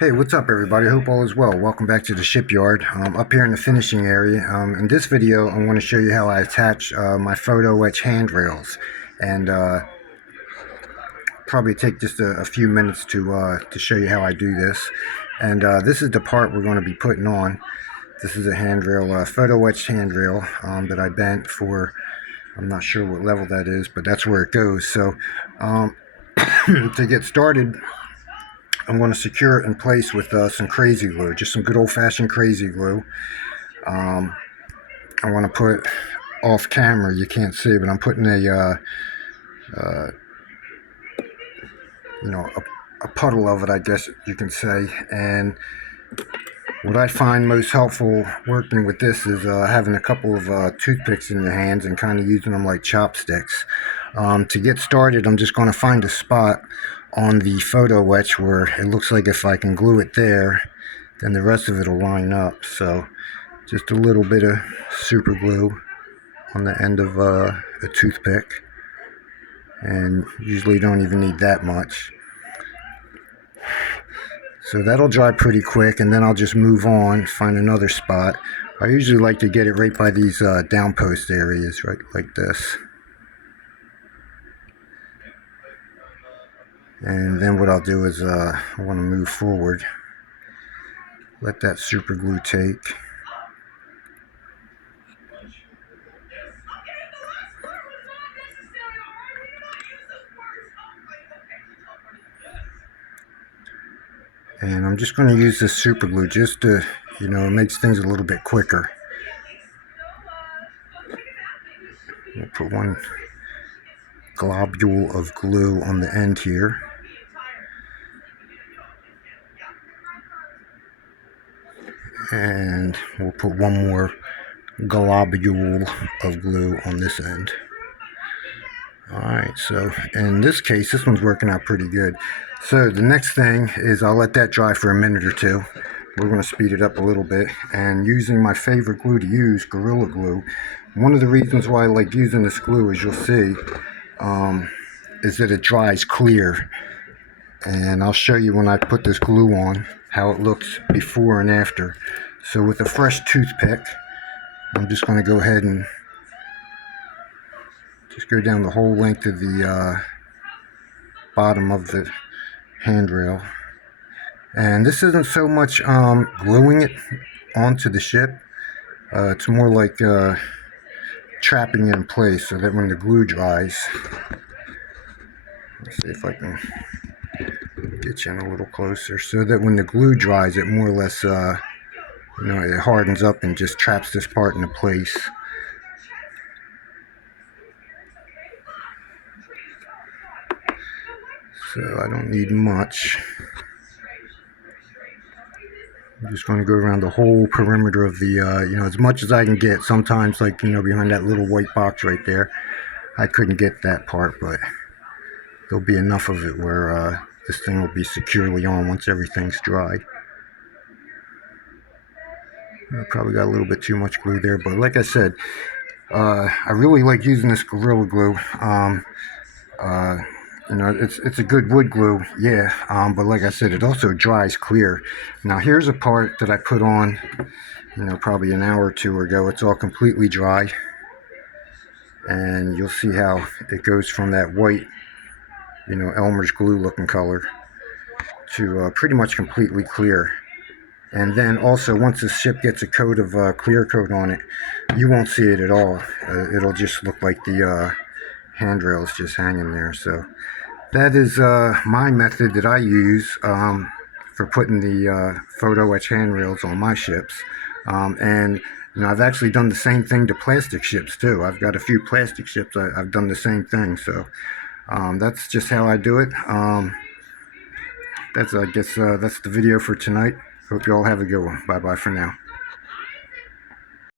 Hey, what's up everybody? Hope all is well. Welcome back to the shipyard. Up here in the finishing area. In this video, I want to show you how I attach my photo etch handrails, and probably take just a few minutes to show you how I do this. And this is the part we're going to be putting on. This is a handrail, photo etched handrail that I bent for. I'm not sure what level that is, but that's where it goes. So to get started, I'm going to secure it in place with some crazy glue, just some good old-fashioned crazy glue. I want to put off camera, you can't see, but I'm putting a puddle of it, I guess you can say. And what I find most helpful working with this is having a couple of toothpicks in your hands and kind of using them like chopsticks. To get started, I'm just going to find a spot on the photo etch where it looks like if I can glue it there, then the rest of it will line up. So just a little bit of super glue on the end of a toothpick, and usually don't even need that much. So that'll dry pretty quick, and then I'll just move on, find another spot. I usually like to get it right by these downpost areas, right like this. And then what I'll do is I want to move forward, let that super glue take. And I'm just going to use this super glue just to, it makes things a little bit quicker. We'll put one globule of glue on the end here. And we'll put one more globule of glue on this end. Alright, so in this case, this one's working out pretty good. So the next thing is I'll let that dry for a minute or two. We're going to speed it up a little bit. And using my favorite glue to use, Gorilla Glue. One of the reasons why I like using this glue, as you'll see, is that it dries clear. And I'll show you when I put this glue on how it looks before and after. So with a fresh toothpick, I'm just going to go ahead and just go down the whole length of the bottom of the handrail. And this isn't so much gluing it onto the ship. It's more like trapping it in place so that when the glue dries, let's see if I can get you in a little closer, so that when the glue dries, it more or less, it hardens up and just traps this part into place. So I don't need much. I'm just going to go around the whole perimeter of the, as much as I can get. Sometimes, like, behind that little white box right there, I couldn't get that part, but there'll be enough of it where this thing will be securely on once everything's dry. I probably got a little bit too much glue there, but like I said, I really like using this Gorilla Glue. It's a good wood glue, yeah, but like I said, it also dries clear. Now here's a part that I put on, probably an hour or two ago. It's all completely dry, and you'll see how it goes from that white, Elmer's glue looking color to pretty much completely clear. And then also, once the ship gets a coat of clear coat on it, you won't see it at all. It'll just look like the handrails just hanging there. So that is my method that I use for putting the photo etch handrails on my ships. And I've actually done the same thing to plastic ships too. I've got a few plastic ships I've done the same thing. So that's just how I do it. I guess that's the video for tonight. Hope you all have a good one. Bye bye for now.